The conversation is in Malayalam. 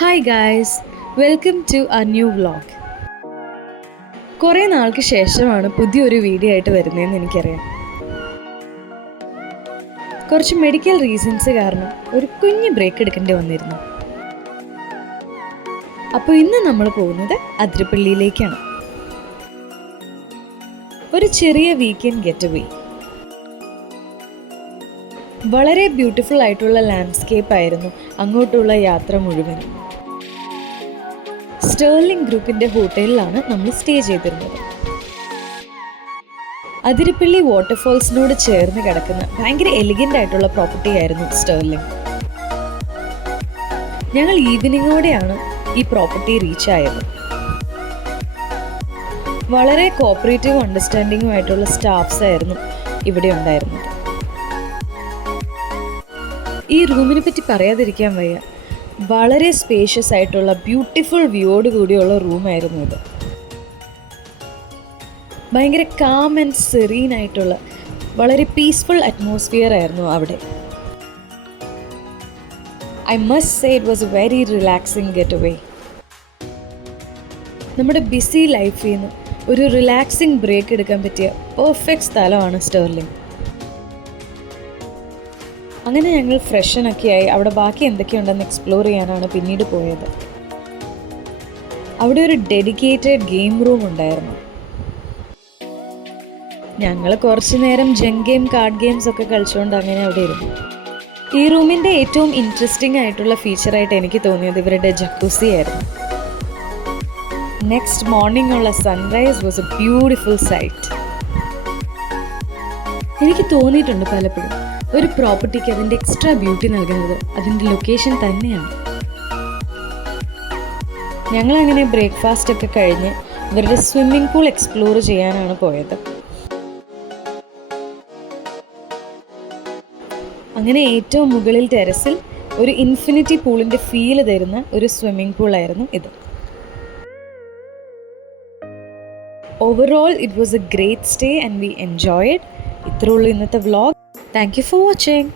Hi guys, welcome to a new vlog. കുറേ നാൾക്ക് ശേഷമാണ് പുതിയൊരു വീഡിയോ ആയിട്ട് വരുന്നതെന്ന് എനിക്കറിയാം. കുറച്ച് മെഡിക്കൽ റീസൺസ് കാരണം ഒരു കുഞ്ഞ് ബ്രേക്ക് എടുക്കേണ്ടി വന്നിരുന്നു. അപ്പോൾ ഇന്ന് നമ്മൾ പോകുന്നത് അതിരപ്പള്ളിയിലേക്കാണ്. ഒരു ചെറിയ വീക്കെൻഡ് ഗെറ്റ് അവേ. വളരെ ബ്യൂട്ടിഫുൾ ആയിട്ടുള്ള ലാൻഡ്സ്കേപ്പ് ആയിരുന്നു അങ്ങോട്ടുള്ള യാത്ര മുഴുവൻ. സ്റ്റേർലിംഗ് ഗ്രൂപ്പിന്റെ ഹോട്ടലിലാണ് നമ്മൾ സ്റ്റേ ചെയ്തിരുന്നത്. അതിരപ്പള്ളി വാട്ടർഫോൾസിനോട് ചേർന്ന് കിടക്കുന്ന ഭയങ്കര എലിഗന്റ് ആയിട്ടുള്ള പ്രോപ്പർട്ടി ആയിരുന്നു സ്റ്റേർലിംഗ്. ഞങ്ങൾ ഈവനിങ്ങോടെയാണ് ഈ പ്രോപ്പർട്ടി റീച്ച് ആയത്. വളരെ കോപ്പറേറ്റീവ് അണ്ടർസ്റ്റാൻഡിങ്ങുമായിട്ടുള്ള സ്റ്റാഫ്സ് ആയിരുന്നു ഇവിടെ ഉണ്ടായിരുന്നത്. ഈ റൂമിനെ പറ്റി പറയാതിരിക്കാൻ വയ്യ. വളരെ സ്പേഷ്യസ് ആയിട്ടുള്ള ബ്യൂട്ടിഫുൾ വ്യൂയോട് കൂടിയുള്ള റൂമായിരുന്നു ഇത്. ഭയങ്കര കാം ആൻഡ് സെറീൻ ആയിട്ടുള്ള വളരെ പീസ്ഫുൾ അറ്റ്മോസ്ഫിയർ ആയിരുന്നു അവിടെ. I must say it was A very relaxing get away. നമ്മുടെ ബിസി ലൈഫിൽ നിന്ന് ഒരു റിലാക്സിങ് ബ്രേക്ക് എടുക്കാൻ പറ്റിയ പെർഫെക്റ്റ് സ്ഥലമാണ് സ്റ്റേർലിംഗ്. അങ്ങനെ ഞങ്ങൾ ഫ്രഷനൊക്കെയായി അവിടെ ബാക്കി എന്തൊക്കെയുണ്ടെന്ന് എക്സ്പ്ലോർ ചെയ്യാനാണ് പിന്നീട് പോയത്. അവിടെ ഒരു ഡെഡിക്കേറ്റഡ് ഗെയിം റൂം ഉണ്ടായിരുന്നു. ഞങ്ങൾ കുറച്ചു നേരം ജങ്ക് ഗെയിം, കാർഡ് ഗെയിംസ് ഒക്കെ കളിച്ചുകൊണ്ട് അങ്ങനെ അവിടെ ഇരുന്നു. ഈ റൂമിൻ്റെ ഏറ്റവും ഇൻട്രസ്റ്റിംഗ് ആയിട്ടുള്ള ഫീച്ചറായിട്ട് എനിക്ക് തോന്നിയത് ഇവരുടെ ജക്കൂസി ആയിരുന്നു. നെക്സ്റ്റ് മോർണിംഗ് ഉള്ള sunrise was A beautiful site. എനിക്ക് തോന്നിയിട്ടുണ്ട് പലപ്പോഴും ഒരു പ്രോപ്പർട്ടിക്ക് അതിൻ്റെ എക്സ്ട്രാ ബ്യൂട്ടി നൽകുന്നത് അതിൻ്റെ ലൊക്കേഷൻ തന്നെയാണ്. ഞങ്ങളങ്ങനെ ബ്രേക്ക്ഫാസ്റ്റ് ഒക്കെ കഴിഞ്ഞ് ഇവരുടെ സ്വിമ്മിംഗ് പൂൾ എക്സ്പ്ലോർ ചെയ്യാനാണ് പോയത്. അങ്ങനെ ഏറ്റവും മുകളിൽ ടെറസിൽ ഒരു ഇൻഫിനിറ്റി പൂളിൻ്റെ ഫീല് തരുന്ന ഒരു സ്വിമ്മിംഗ് പൂളായിരുന്നു ഇത്. Overall it was a great stay and we enjoyed. ഇത്രയുള്ളൂ ഇന്നത്തെ vlog. Thank you for watching.